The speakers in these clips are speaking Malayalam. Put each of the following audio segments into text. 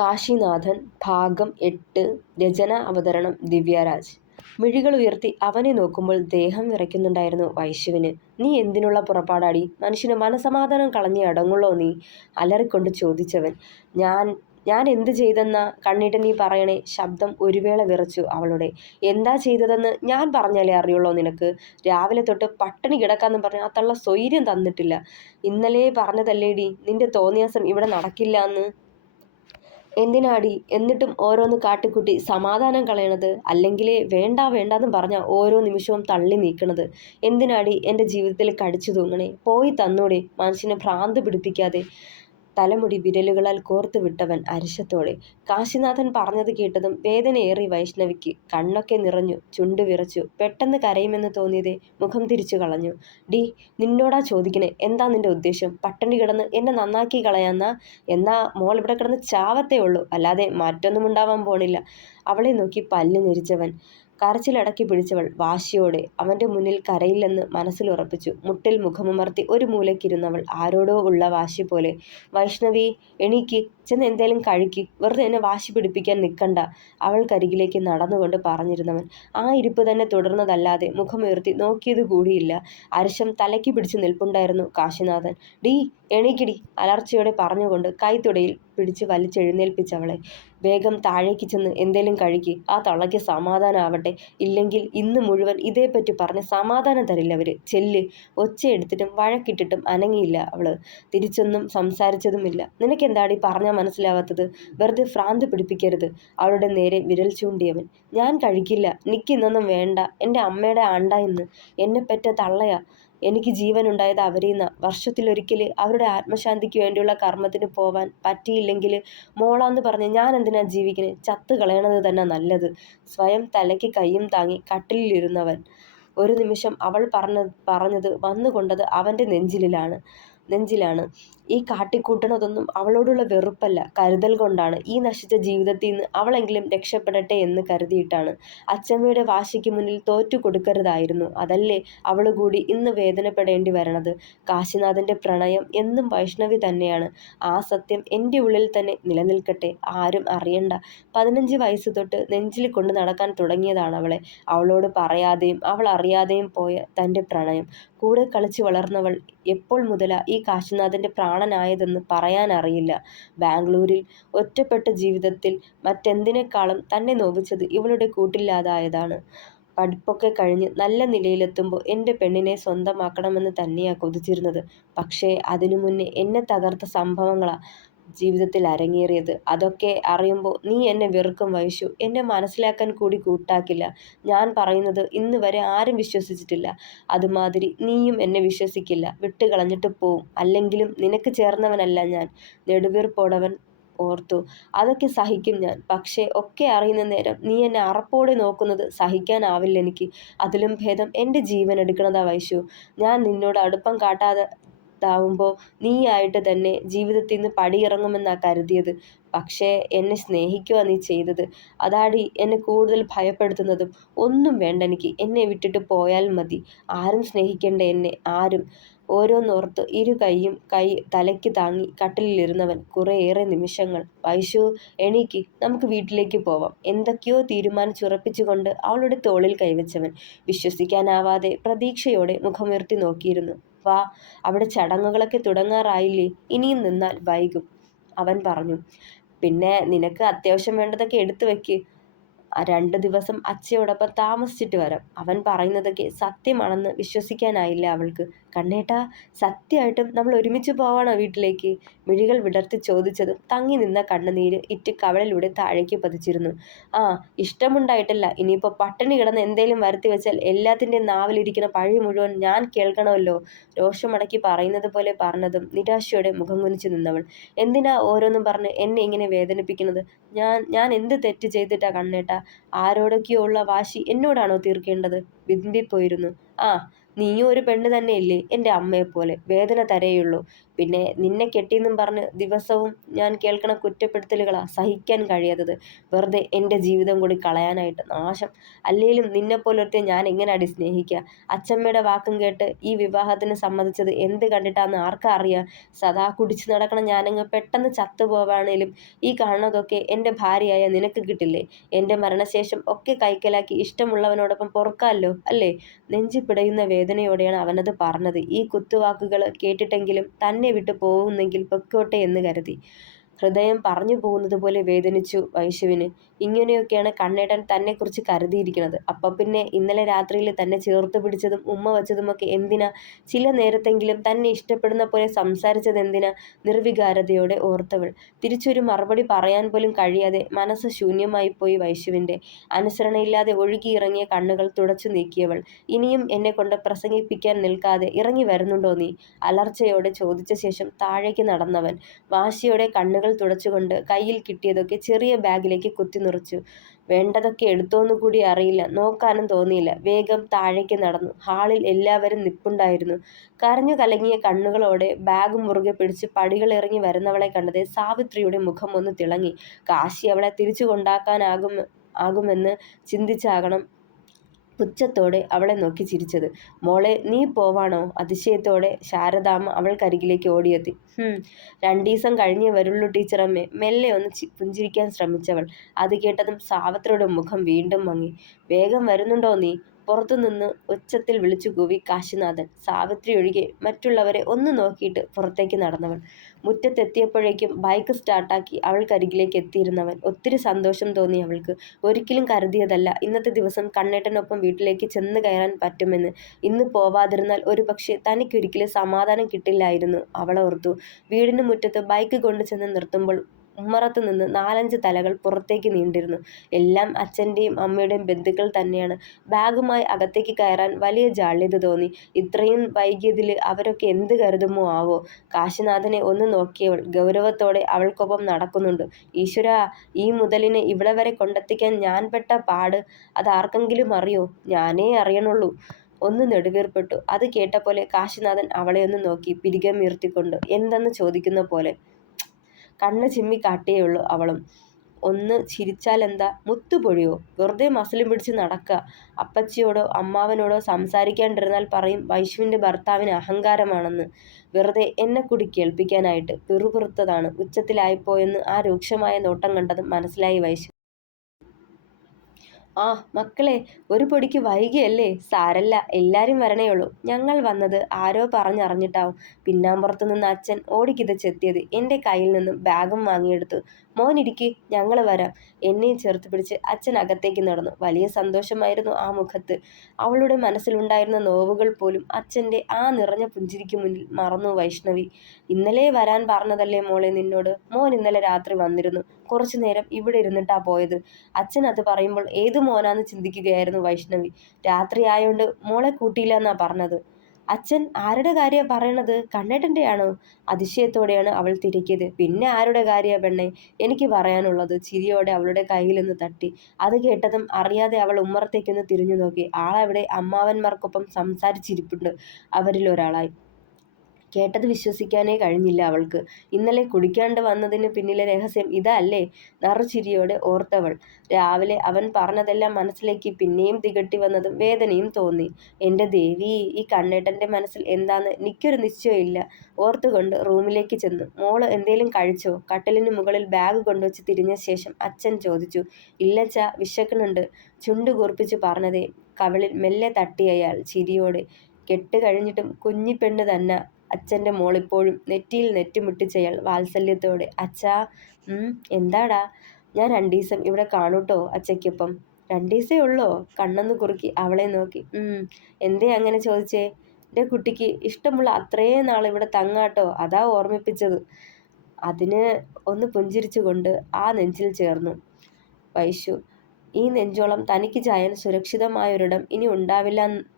കാശിനാഥൻ ഭാഗം 8 രചന അവതരണം ദിവ്യരാജ്. മിഴികളുയർത്തി അവനെ നോക്കുമ്പോൾ ദേഹം വിറയ്ക്കുന്നുണ്ടായിരുന്നു വൈശുവിന്. നീ എന്തിനുള്ള പുറപ്പാടാടി? മനുഷ്യന് മനസമാധാനം കളഞ്ഞേ അടങ്ങുള്ളോ നീ? അലറിക്കൊണ്ട് ചോദിച്ചവൻ. ഞാൻ എന്ത് ചെയ്തെന്നാ കണ്ണീട്ട നീ പറയണേ? ശബ്ദം ഒരു വേള വിറച്ചു അവളുടെ. എന്താ ചെയ്തതെന്ന് ഞാൻ പറഞ്ഞാലേ അറിയുള്ളോ നിനക്ക്? രാവിലെ തൊട്ട് പട്ടിണി കിടക്കാന്ന് പറഞ്ഞ് ആ തള്ള സ്വൈര്യം തന്നിട്ടില്ല. ഇന്നലെ പറഞ്ഞതല്ലേടി നിന്റെ തോന്നിയാസം ഇവിടെ നടക്കില്ലാന്ന്. എന്തിനാടി എന്നിട്ടും ഓരോന്ന് കാട്ടിക്കൂട്ടി സമാധാനം കളയണത്? അല്ലെങ്കിലേ വേണ്ടാന്ന് പറഞ്ഞ ഓരോ നിമിഷവും തള്ളി നീക്കണത്? എന്തിനാടി എൻ്റെ ജീവിതത്തിൽ കടിച്ചു തൂങ്ങണേ? പോയി തന്നൂടെ? മനുഷ്യനെ ഭ്രാന്ത് പിടിപ്പിക്കാതെ. തലമുടി വിരലുകളാൽ കോർത്തു വിട്ടവൻ അരിശത്തോടെ. കാശിനാഥൻ പറഞ്ഞത് കേട്ടതും വേദനയേറി വൈഷ്ണവിക്ക്. കണ്ണൊക്കെ നിറഞ്ഞു, ചുണ്ടു വിറച്ചു. പെട്ടെന്ന് കരയുമെന്ന് തോന്നിയതേ മുഖം തിരിച്ചു കളഞ്ഞു. ഡീ, നിന്നോടാ ചോദിക്കണേ, എന്താ നിന്റെ ഉദ്ദേശം? പട്ടിണി കിടന്ന് എന്നെ നന്നാക്കി കളയാന്നാ? എന്നാ മോൾ ഇവിടെ കിടന്ന് ചാവത്തേ ഉള്ളൂ, അല്ലാതെ മറ്റൊന്നും ഉണ്ടാവാൻ പോണില്ല. അവളെ നോക്കി പല്ല് ഞെരിച്ചവൻ. കരച്ചിലടക്കി പിടിച്ചവൾ വാശിയോടെ. അവൻ്റെ മുന്നിൽ കരയില്ലെന്ന് മനസ്സിലുറപ്പിച്ചു. മുട്ടിൽ മുഖമുമർത്തി ഒരു മൂലയ്ക്കിരുന്നവൾ ആരോടോ ഉള്ള വാശി പോലെ. വൈഷ്ണവി, എണീക്ക്, ചെന്ന് എന്തേലും കഴിക്ക്, വെറുതെ എന്നെ വാശി പിടിപ്പിക്കാൻ നിൽക്കണ്ട. അവൾക്കരികിലേക്ക് നടന്നുകൊണ്ട് പറഞ്ഞിരുന്നവൻ ആ ഇരിപ്പ് തന്നെ തുടർന്നതല്ലാതെ മുഖമുയർത്തി നോക്കിയത് കൂടിയില്ല. അരിശം തലയ്ക്ക് പിടിച്ച് നിൽപ്പുണ്ടായിരുന്നു കാശിനാഥൻ. ഡീ, എണീക്കിടി, അലർച്ചയോടെ പറഞ്ഞുകൊണ്ട് കൈത്തുടയിൽ പിടിച്ച് വലിച്ചെഴുന്നേൽപ്പിച്ചവളെ. വേഗം താഴേക്ക് ചെന്ന് എന്തേലും കഴിക്ക്. ആ തള്ളയ്ക്ക് സമാധാനമാവട്ടെ. ഇല്ലെങ്കിൽ ഇന്ന് മുഴുവൻ ഇതേപ്പറ്റി പറഞ്ഞ് സമാധാനം തരില്ലവര്. ചെല്ല്. ഒച്ചയെടുത്തിട്ടും വഴക്കിട്ടിട്ടും അനങ്ങിയില്ല അവള്. തിരിച്ചൊന്നും സംസാരിച്ചതുമില്ല. നിനക്കെന്താടി പറഞ്ഞാൽ മനസ്സിലാവാത്തത്? വെറുതെ ഭ്രാന്ത് പിടിപ്പിക്കരുത്. അവളുടെ നേരെ വിരൽ ചൂണ്ടിയവൻ. ഞാൻ കഴിക്കില്ല, എനിക്കിന്നൊന്നും വേണ്ട. എൻ്റെ അമ്മയുടെ ആണ്ട ഇന്ന്. എന്നെ പെറ്റ തള്ളയാ. എനിക്ക് ജീവനുണ്ടായത് അവരീന്നാ. വർഷത്തിലൊരിക്കൽ അവരുടെ ആത്മശാന്തിക്ക് വേണ്ടിയുള്ള കർമ്മത്തിന് പോവാൻ പറ്റിയില്ലെങ്കിൽ മോളാന്ന് പറഞ്ഞ് ഞാൻ എന്തിനാ ജീവിക്കണേ? ചത്ത് കളയണത് തന്നെ നല്ലത്. സ്വയം തലയ്ക്ക് കയ്യും താങ്ങി കട്ടിലിരുന്നവൻ. ഒരു നിമിഷം അവൾ പറഞ്ഞത് വന്നുകൊണ്ടത് അവൻ്റെ നെഞ്ചിലാണ്. ഈ കാട്ടിക്കൂട്ടണതൊന്നും അവളോടുള്ള വെറുപ്പല്ല, കരുതൽ കൊണ്ടാണ്. ഈ നശിച്ച ജീവിതത്തിൽ നിന്ന് അവളെങ്കിലും രക്ഷപ്പെടട്ടെ എന്ന് കരുതിയിട്ടാണ്. അച്ചമ്മയുടെ വാശിക്ക് മുന്നിൽ തോറ്റു കൊടുക്കരുതായിരുന്നു. അതല്ലേ അവള് കൂടി ഇന്ന് വേദനപ്പെടേണ്ടി വരണത്. കാശിനാഥൻ്റെ പ്രണയം എന്നും വൈഷ്ണവി തന്നെയാണ്. ആ സത്യം എൻ്റെ ഉള്ളിൽ തന്നെ നിലനിൽക്കട്ടെ, ആരും അറിയണ്ട. 15 വയസ്സ് തൊട്ട് നെഞ്ചിൽ കൊണ്ട് നടക്കാൻ തുടങ്ങിയതാണവളെ. അവളോട് പറയാതെയും അവൾ അറിയാതെയും പോയ തൻ്റെ പ്രണയം. കൂടെ കളിച്ച് വളർന്നവൾ എപ്പോൾ മുതലാ ഈ കാശിനാഥൻ്റെ പ്രാണനായതെന്ന് പറയാനറിയില്ല. ബാംഗ്ലൂരിൽ ഒറ്റപ്പെട്ട ജീവിതത്തിൽ മറ്റെന്തിനേക്കാളും തന്നെ നോവിച്ചത് ഇവളുടെ കൂട്ടില്ലാതായതാണ്. പഠിപ്പൊക്കെ കഴിഞ്ഞ് നല്ല നിലയിലെത്തുമ്പോൾ എൻ്റെ പെണ്ണിനെ സ്വന്തമാക്കണമെന്ന് തന്നെയാ കൊതിച്ചിരുന്നത്. പക്ഷേ അതിനു മുന്നേ എന്നെ തകർത്ത സംഭവങ്ങളാ ജീവിതത്തിൽ അരങ്ങേറിയത്. അതൊക്കെ അറിയുമ്പോൾ നീ എന്നെ വെറുക്കും വൈശു. എന്നെ മനസ്സിലാക്കാൻ കൂടി കൂട്ടാക്കില്ല. ഞാൻ പറയുന്നത് ഇന്ന് വരെ ആരും വിശ്വസിച്ചിട്ടില്ല. അതുമാതിരി നീയും എന്നെ വിശ്വസിക്കില്ല. വിട്ടുകളഞ്ഞിട്ട് പോവും. അല്ലെങ്കിലും നിനക്ക് ചേർന്നവനല്ല ഞാൻ. നെടുവീർപ്പോടവൻ ഓർത്തു. അതൊക്കെ സഹിക്കും ഞാൻ. പക്ഷേ ഒക്കെ അറിയുന്ന നേരം നീ എന്നെ അറപ്പോടെ നോക്കുന്നത് സഹിക്കാനാവില്ലെനിക്ക്. അതിലും ഭേദം എൻ്റെ ജീവൻ എടുക്കണതാ വൈശു. ഞാൻ നിന്നോട് അടുപ്പം കാട്ടാതാവുമ്പോൾ നീയായിട്ട് തന്നെ ജീവിതത്തിൽ നിന്ന് പടിയിറങ്ങുമെന്നാ കരുതിയത്. പക്ഷേ എന്നെ സ്നേഹിക്കുവാ നീ ചെയ്തത്. അതാടി എന്നെ കൂടുതൽ ഭയപ്പെടുത്തുന്നതും. ഒന്നും വേണ്ട എനിക്ക്. എന്നെ വിട്ടിട്ട് പോയാൽ മതി. ആരും സ്നേഹിക്കണ്ട എന്നെ, ആരും. ഓരോന്നോർത്ത് ഇരു കൈയും തലയ്ക്ക് താങ്ങി കട്ടിലിരുന്നവൻ കുറേയേറെ നിമിഷങ്ങൾ. വൈശു, എണീക്ക്, നമുക്ക് വീട്ടിലേക്ക് പോവാം. എന്തൊക്കെയോ തീരുമാനിച്ചുറപ്പിച്ചുകൊണ്ട് അവളുടെ തോളിൽ കൈവച്ചവൻ. വിശ്വസിക്കാനാവാതെ പ്രതീക്ഷയോടെ മുഖമുയർത്തി നോക്കിയിരുന്നു. വാ, അവിടെ ചടങ്ങുകളൊക്കെ തുടങ്ങാറായില്ലേ? ഇനിയും നിന്നാൽ വൈകും, അവൻ പറഞ്ഞു. പിന്നെ നിനക്ക് അത്യാവശ്യം വേണ്ടതൊക്കെ എടുത്തു വെക്ക്. 2 ദിവസം അച്ഛയോടൊപ്പം താമസിച്ചിട്ട് വരാം. അവൻ പറയുന്നതൊക്കെ സത്യമാണെന്ന് വിശ്വസിക്കാനായില്ല അവൾക്ക്. കണ്ണേട്ടാ, സത്യമായിട്ടും നമ്മൾ ഒരുമിച്ച് പോവാണോ വീട്ടിലേക്ക്? മിഴികൾ വിടർത്തി ചോദിച്ചതും തങ്ങി നിന്ന കണ്ണുനീര് ഇറ്റ് കവളിലൂടെ താഴേക്ക് പതിച്ചിരുന്നു. ആ, ഇഷ്ടമുണ്ടായിട്ടല്ല. ഇനിയിപ്പോൾ പട്ടിണി കിടന്ന് എന്തേലും വരുത്തി വെച്ചാൽ എല്ലാത്തിൻ്റെയും നാവിലിരിക്കുന്ന പഴി മുഴുവൻ ഞാൻ കേൾക്കണമല്ലോ. രോഷമടക്കി പറയുന്നത് പോലെ പറഞ്ഞതും നിരാശയോടെ മുഖം കുനിച്ചു നിന്നവൾ. എന്തിനാ ഓരോന്നും പറഞ്ഞ് എന്നെ ഇങ്ങനെ വേദനിപ്പിക്കുന്നത്? ഞാൻ എന്ത് തെറ്റ് ചെയ്തിട്ടാ കണ്ണേട്ടാ? ആരോടൊക്കെയോ ഉള്ള വാശി എന്നോടാണോ തീർക്കേണ്ടത്? വിതുമ്പിപ്പോയിരുന്നു. ആ, നീയും ഒരു പെണ്ണ് തന്നെയല്ലേ? എൻ്റെ അമ്മയെപ്പോലെ വേദന തരേയുള്ളൂ. പിന്നെ നിന്നെ കെട്ടിയെന്നും പറഞ്ഞ് ദിവസവും ഞാൻ കേൾക്കണ കുറ്റപ്പെടുത്തലുകളാ സഹിക്കാൻ കഴിയാത്തത്. വെറുതെ എൻ്റെ ജീവിതം കൂടി കളയാനായിട്ട് നാശം. അല്ലേലും നിന്നെപ്പോലൊരുത്തെ ഞാൻ എങ്ങനെയാടി സ്നേഹിക്കുക? അച്ഛമ്മയുടെ വാക്കും കേട്ട് ഈ വിവാഹത്തിന് സമ്മതിച്ചത് എന്ത് കണ്ടിട്ടാന്ന് ആർക്കാ അറിയാം? സദാ കുടിച്ചു നടക്കണ ഞാനങ്ങ് പെട്ടെന്ന് ചത്തുപോവാണേലും ഈ കാണുന്നതൊക്കെ എൻ്റെ ഭാര്യയായ നിനക്ക് കിട്ടില്ലേ? എൻ്റെ മരണശേഷം ഒക്കെ കൈക്കലാക്കി ഇഷ്ടമുള്ളവനോടൊപ്പം പൊറുക്കാമല്ലോ അല്ലേ? നെഞ്ചി പിടയുന്ന വേദനയോടെയാണ് അവനത് പറഞ്ഞത്. ഈ കുത്തുവാക്കുകൾ കേട്ടിട്ടെങ്കിലും തന്നെ വിട്ടു പോകുന്നെങ്കിൽ പൊയ്ക്കോട്ടെ എന്ന് കരുതി. ഹൃദയം പറഞ്ഞു പോകുന്നത് പോലെ വേദനിച്ചു വൈശുവിന്. ഇങ്ങനെയൊക്കെയാണ് കണ്ണേട്ടൻ തന്നെക്കുറിച്ച് കരുതിയിരിക്കുന്നത്. അപ്പം പിന്നെ ഇന്നലെ രാത്രിയിൽ തന്നെ ചേർത്ത് പിടിച്ചതും ഉമ്മ വച്ചതുമൊക്കെ എന്തിനാ? ചില നേരത്തെങ്കിലും തന്നെ ഇഷ്ടപ്പെടുന്ന പോലെ സംസാരിച്ചതെന്തിനാ? നിർവികാരതയോടെ ഓർത്തവൾ. തിരിച്ചൊരു മറുപടി പറയാൻ പോലും കഴിയാതെ മനസ്സ് ശൂന്യമായിപ്പോയി വൈശുവിൻ്റെ. അനുസരണയില്ലാതെ ഒഴുകിയിറങ്ങിയ കണ്ണുകൾ തുടച്ചു നീക്കിയവൾ. ഇനിയും എന്നെക്കൊണ്ട് പ്രസംഗിപ്പിക്കാൻ നിൽക്കാതെ ഇറങ്ങി വരുന്നുണ്ടോ നീ? അലർച്ചയോടെ ചോദിച്ച ശേഷം താഴേക്ക് നടന്നവൻ വാശിയോടെ കണ്ണുകൾ തുടച്ചുകൊണ്ട് കയ്യിൽ കിട്ടിയതൊക്കെ ചെറിയ ബാഗിലേക്ക് കുത്തിനിറച്ചു. വേണ്ടതൊക്കെ എടുത്തോന്നു കൂടി അറിയില്ല, നോക്കാനും തോന്നിയില്ല. വേഗം താഴേക്ക് നടന്നു. ഹാളിൽ എല്ലാവരും നിപ്പുണ്ടായിരുന്നു. കരഞ്ഞു കലങ്ങിയ കണ്ണുകളോടെ ബാഗ് മുറുകെ പിടിച്ച് പടികൾ ഇറങ്ങി വരുന്നവളെ കണ്ടത് സാവിത്രിയുടെ മുഖം ഒന്ന് തിളങ്ങി. കാശി അവളെ തിരിച്ചു ആകുമെന്ന് ചിന്തിച്ചാകണം പുച്ഛത്തോടെ അവളെ നോക്കി ചിരിച്ചത്. മോളെ, നീ പോവാണോ? അതിശയത്തോടെ ശാരദാമ്മ അവൾക്കരികിലേക്ക് ഓടിയെത്തി. രണ്ടീസം കഴിഞ്ഞേ വരുള്ളൂ ടീച്ചറമ്മേ. മെല്ലെ ഒന്ന് പുഞ്ചിരിക്കാൻ ശ്രമിച്ചവൾ. അത് കേട്ടതും സാവിത്രിയുടെ മുഖം വീണ്ടും മങ്ങി. വേഗം വരുന്നുണ്ടോ നീ? പുറത്തുനിന്ന് ഉച്ചത്തിൽ വിളിച്ചു കൂവി കാശിനാഥൻ. സാവിത്രി ഒഴികെ മറ്റുള്ളവരെ ഒന്ന് നോക്കിയിട്ട് പുറത്തേക്ക് നടന്നവൾ. മുറ്റത്തെത്തിയപ്പോഴേക്കും ബൈക്ക് സ്റ്റാർട്ടാക്കി അവൾക്കരികിലേക്ക് എത്തിയിരുന്നവൻ. ഒത്തിരി സന്തോഷം തോന്നി അവൾക്ക്. ഒരിക്കലും കരുതിയതല്ല ഇന്നത്തെ ദിവസം കണ്ണേട്ടനൊപ്പം വീട്ടിലേക്ക് ചെന്ന് കയറാൻ പറ്റുമെന്ന്. ഇന്ന് പോവാതിരുന്നാൽ ഒരുപക്ഷെ തനിക്കൊരിക്കലും സമാധാനം കിട്ടില്ലായിരുന്നു അവളോർത്തു. വീടിന് മുറ്റത്ത് ബൈക്ക് കൊണ്ട് ചെന്ന് നിർത്തുമ്പോൾ ഉമ്മറത്ത് നിന്ന് 4-5 തലകൾ പുറത്തേക്ക് നീണ്ടിരുന്നു. എല്ലാം അച്ഛൻ്റെയും അമ്മയുടെയും ബന്ധുക്കൾ തന്നെയാണ്. ബാഗുമായി അകത്തേക്ക് കയറാൻ വലിയ ജാള്യത തോന്നി. ഇത്രയും വൈകിയതിൽ അവരൊക്കെ എന്ത് കരുതുമോ ആവോ? കാശിനാഥനെ ഒന്ന് നോക്കിയവൾ ഗൗരവത്തോടെ അവൾക്കൊപ്പം നടക്കുന്നുണ്ട്. ഈശ്വരാ, ഈ മുതലിനെ ഇവിടെ വരെ കൊണ്ടെത്തിക്കാൻ ഞാൻ പെട്ട പാട് അതാർക്കെങ്കിലും അറിയോ? ഞാനേ അറിയണുള്ളൂ. ഒന്ന് നെടുവീർപ്പിട്ടു. അത് കേട്ട പോലെ കാശിനാഥൻ അവളെ ഒന്ന് നോക്കി പിരികമുയർത്തിക്കൊണ്ട് എന്തെന്ന് ചോദിക്കുന്ന പോലെ. കണ്ണ് ചിമ്മി കാട്ടിയേയുള്ളൂ അവളും. ഒന്ന് ചിരിച്ചാലെന്താ? മുത്തു പൊഴിയോ? വെറുതെ മസിലും പിടിച്ച് നടക്കുക. അപ്പച്ചിയോടോ അമ്മാവനോടോ സംസാരിക്കാണ്ടിരുന്നാൽ പറയും വൈശുവിൻ്റെ ഭർത്താവിന് അഹങ്കാരമാണെന്ന്. വെറുതെ എന്നെ കൂടി കേൾപ്പിക്കാനായിട്ട്. പിറുപിറുത്തതാണ് ഉച്ചത്തിലായിപ്പോയെന്ന് ആ രൂക്ഷമായ നോട്ടം കണ്ടതും മനസ്സിലായി വൈശു. ആ മക്കളെ, ഒരു പൊടിക്ക് വൈകിയല്ലേ? സാരല്ല, എല്ലാരും വരണേയുള്ളൂ. ഞങ്ങൾ വന്നത് ആരോ പറഞ്ഞറിഞ്ഞിട്ടാവും. പിന്നാമ്പുറത്തു നിന്ന് അച്ഛൻ ഓടിക്കിതച്ചെത്തിയത്. എൻ്റെ കയ്യിൽ നിന്നും ബാഗും വാങ്ങിയെടുത്തു. മോനിരിക്ക്, ഞങ്ങൾ വരാം. എന്നെയും ചേർത്ത് പിടിച്ച് അച്ഛൻ അകത്തേക്ക് നടന്നു. വലിയ സന്തോഷമായിരുന്നു ആ മുഖത്ത്. അവളുടെ മനസ്സിലുണ്ടായിരുന്ന നോവുകൾ പോലും അച്ഛൻ്റെ ആ നിറഞ്ഞ പുഞ്ചിരിക്ക് മുന്നിൽ മറന്നു വൈഷ്ണവി. ഇന്നലെ വരാൻ പറഞ്ഞതല്ലേ മോളെ നിന്നോട്? മോൻ ഇന്നലെ രാത്രി വന്നിരുന്നു. കുറച്ചു നേരം ഇവിടെ ഇരുന്നിട്ടാ പോയത്. അച്ഛൻ അത് പറയുമ്പോൾ ഏത് മോനാന്ന് ചിന്തിക്കുകയായിരുന്നു വൈഷ്ണവി. രാത്രി ആയോണ്ട് മോളെ കൂട്ടിയില്ല എന്നാ പറഞ്ഞത്. അച്ഛൻ ആരുടെ കാര്യ പറയണത്? കണ്ണേട്ടൻ്റെ ആണോ? അതിശയത്തോടെയാണ് അവൾ തിരക്കിയത്. പിന്നെ ആരുടെ കാര്യ പെണ്ണെ? എനിക്ക് പറയാനുള്ളത്. ചിരിയോടെ അവളുടെ കയ്യിലൊന്ന് തട്ടി. അത് കേട്ടതും അറിയാതെ അവൾ ഉമ്മറത്തേക്കൊന്ന് തിരിഞ്ഞു നോക്കി. ആളവിടെ അമ്മാവന്മാർക്കൊപ്പം സംസാരിച്ചിരിപ്പുണ്ട് അവരിൽ ഒരാളായി. കേട്ടത് വിശ്വസിക്കാനേ കഴിഞ്ഞില്ല അവൾക്ക്. ഇന്നലെ കുടിക്കാണ്ട് വന്നതിന് പിന്നിലെ രഹസ്യം ഇതാ അല്ലേ? നറുചിരിയോടെ ഓർത്തവൾ. രാവിലെ അവൻ പറഞ്ഞതെല്ലാം മനസ്സിലേക്ക് പിന്നെയും തികട്ടി വന്നതും വേദനയും തോന്നി. എൻ്റെ ദേവി, ഈ കണ്ണേട്ടൻ്റെ മനസ്സിൽ എന്താന്ന് എനിക്കൊരു നിശ്ചയമില്ല ഓർത്തുകൊണ്ട് റൂമിലേക്ക് ചെന്നു. മോള് എന്തേലും കഴിച്ചോ? കട്ടിലിന് മുകളിൽ ബാഗ് കൊണ്ടുവച്ച് തിരിഞ്ഞ ശേഷം അച്ഛൻ ചോദിച്ചു. ഇല്ലച്ചാ, വിശക്കണുണ്ട്. ചുണ്ട് കൂർപ്പിച്ചു പറഞ്ഞതേ കവിളിൽ മെല്ലെ തട്ടിയയാൾ ചിരിയോടെ. കെട്ട് കഴിഞ്ഞിട്ടും കുഞ്ഞിപ്പെണ്ണ് തന്നെ അച്ഛൻ്റെ മോളിപ്പോഴും. നെറ്റിയിൽ നെറ്റിമുട്ടിച്ചയാൾ വാത്സല്യത്തോടെ. അച്ഛാ. എന്താടാ? ഞാൻ 2 ദിവസം ഇവിടെ കാണൂട്ടോ അച്ഛയ്ക്കൊപ്പം. 2 ദിവസേ ഉള്ളോ? കണ്ണൊന്ന് കുറുക്കി അവളെ നോക്കി. എന്തേ അങ്ങനെ ചോദിച്ചേ? എൻ്റെ കുട്ടിക്ക് ഇഷ്ടമുള്ള അത്രയും നാൾ ഇവിടെ തങ്ങാട്ടോ, അതാ ഓർമ്മിപ്പിച്ചത്. അതിന് ഒന്ന് പുഞ്ചിരിച്ചുകൊണ്ട് ആ നെഞ്ചിൽ ചേർന്നു വൈശു. ഈ നെഞ്ചോളം തനിക്ക് ചായാൻ സുരക്ഷിതമായൊരിടം ഇനി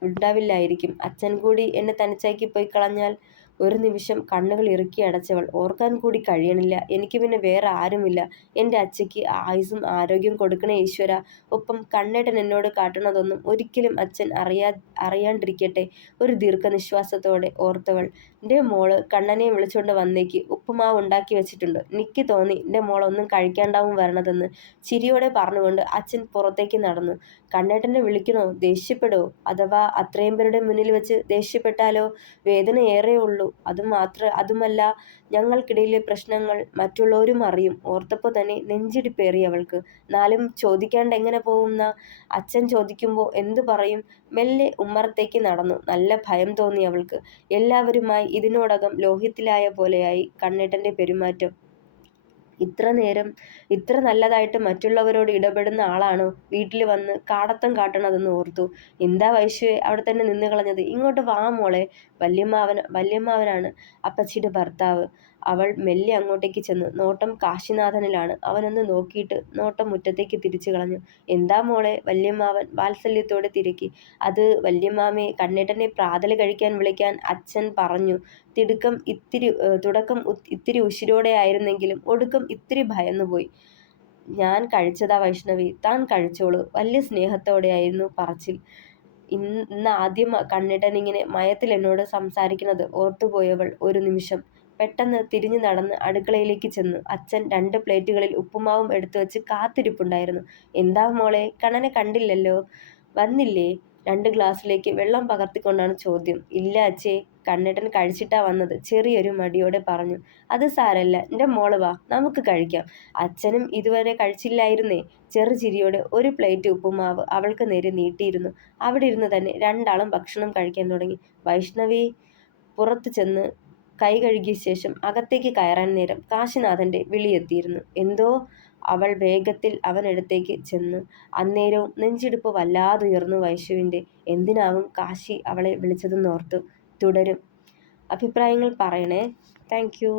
ഉണ്ടാവില്ലായിരിക്കും. അച്ഛൻ കൂടി എന്നെ തനിച്ചാക്കി പോയി കളഞ്ഞാൽ ഒരു നിമിഷം കണ്ണുകൾ ഇറുക്കി അടച്ചവൾ. ഓർക്കാൻ കൂടി കഴിയണില്ല. എനിക്ക് പിന്നെ വേറെ ആരുമില്ല. എൻ്റെ അച്ഛയ്ക്ക് ആയുസ്സും ആരോഗ്യം കൊടുക്കണേ ഈശ്വരാ. ഒപ്പം കണ്ണേട്ടൻ എന്നോട് കാട്ടണതൊന്നും ഒരിക്കലും അച്ഛൻ അറിയാണ്ടിരിക്കട്ടെ. ഒരു ദീർഘനിശ്വാസത്തോടെ ഓർത്തവൾ. എൻ്റെ മോള് കണ്ണനെ വിളിച്ചോണ്ട് വന്നേക്ക്. ഉപ്പുമാവ് ഉണ്ടാക്കി വെച്ചിട്ടുണ്ട്. എനിക്ക് തോന്നി എൻ്റെ മോളൊന്നും കഴിക്കാണ്ടാവും വരണതെന്ന് ചിരിയോടെ പറഞ്ഞുകൊണ്ട് അച്ഛൻ പുറത്തേക്ക് നടന്നു. കണ്ണേട്ടനെ വിളിക്കണോ? ദേഷ്യപ്പെടോ? അഥവാ അത്രയും പേരുടെ മുന്നിൽ വെച്ച് ദേഷ്യപ്പെട്ടാലോ? വേദന ഏറെ ഉള്ളൂ. അതുമല്ല, ഞങ്ങൾക്കിടയിലെ പ്രശ്നങ്ങൾ മറ്റുള്ളവരും അറിയും. ഓർത്തപ്പോൾ തന്നെ നെഞ്ചിടിപ്പേറി അവൾക്ക്. എന്നാലും ചോദിക്കാണ്ട് എങ്ങനെ പോകുന്ന? അച്ഛൻ ചോദിക്കുമ്പോൾ എന്തു പറയും? മെല്ലെ ഉമ്മറത്തേക്ക് നടന്നു. നല്ല ഭയം തോന്നി അവൾക്ക്. എല്ലാവരുമായി ഇതിനോടകം ലോഹ്യത്തിലായ പോലെയായി കണ്ണേട്ടൻ്റെ പെരുമാറ്റം. ഇത്ര നല്ലതായിട്ട് മറ്റുള്ളവരോട് ഇടപെടുന്ന ആളാണോ വീട്ടിൽ വന്ന് കാടത്തം കാട്ടണതെന്ന് ഓർത്തു. എന്താ വൈശുവേ അവിടെ തന്നെ നിന്ന് കളഞ്ഞത്? ഇങ്ങോട്ട് വാ മോളെ. വല്യമ്മാവനാണ് അപ്പച്ചിയുടെ ഭർത്താവ്. അവൾ മെല്ലെ അങ്ങോട്ടേക്ക് ചെന്നു. നോട്ടം കാശിനാഥനിലാണ്. അവനൊന്ന് നോക്കിയിട്ട് നോട്ടം മുറ്റത്തേക്ക് തിരിച്ചു കളഞ്ഞു. എന്താ മോളെ? വല്യമ്മാവൻ വാത്സല്യത്തോടെ തിരക്കി. അത് വല്യമ്മാമയെ കണ്ണേട്ടനെ പ്രാതല് കഴിക്കാൻ വിളിക്കാൻ അച്ഛൻ പറഞ്ഞു. തുടക്കം ഇത്തിരി ഉശിരോടെയായിരുന്നെങ്കിലും ഒടുക്കം ഇത്തിരി ഭയന്നുപോയി. ഞാൻ കഴിച്ചതാ വൈഷ്ണവി, താൻ കഴിച്ചോളൂ. വലിയ സ്നേഹത്തോടെയായിരുന്നു പറച്ചിൽ. ഇന്ന് ആദ്യം കണ്ണേട്ടൻ ഇങ്ങനെ മയത്തിൽ എന്നോട് സംസാരിക്കണത് ഓർത്തുപോയവൾ ഒരു നിമിഷം. പെട്ടെന്ന് തിരിഞ്ഞു നടന്ന് അടുക്കളയിലേക്ക് ചെന്നു. അച്ഛൻ 2 പ്ലേറ്റുകളിൽ ഉപ്പുമാവും എടുത്തുവെച്ച് കാത്തിരിപ്പുണ്ടായിരുന്നു. എന്താ മോളെ, കണ്ണനെ കണ്ടില്ലല്ലോ? വന്നില്ലേ? 2 ഗ്ലാസ്സിലേക്ക് വെള്ളം പകർത്തിക്കൊണ്ടാണ് ചോദ്യം. ഇല്ല അച്ഛേ, കണ്ണേട്ടൻ കഴിച്ചിട്ടാ വന്നത്. ചെറിയൊരു മടിയോടെ പറഞ്ഞു. അത് സാരല്ല, എൻ്റെ മോള് വാ, നമുക്ക് കഴിക്കാം. അച്ഛനും ഇതുവരെ കഴിച്ചില്ലായിരുന്നേ. ചെറുചിരിയോടെ 1 പ്ലേറ്റ് ഉപ്പുമാവ് അവൾക്ക് നേരെ നീട്ടിയിരുന്നു. അവിടെ ഇരുന്ന് തന്നെ രണ്ടാളും ഭക്ഷണം കഴിക്കാൻ തുടങ്ങി. വൈഷ്ണവി പുറത്തു ചെന്ന് കൈ കഴുകിയ ശേഷം അകത്തേക്ക് കയറാൻ നേരം കാശിനാഥൻ്റെ വിളിയെത്തിയിരുന്നു. എന്തോ? അവൾ വേഗത്തിൽ അവനടുത്തേക്ക് ചെന്നു. അന്നേരവും നെഞ്ചിടിപ്പ് വല്ലാതുയർന്നു വൈശുവിൻ്റെ. എന്തിനാവും കാശി അവളെ വിളിച്ചതെന്നോർത്തു. തുടരും. അഭിപ്രായങ്ങൾ പറയണേ. Thank you.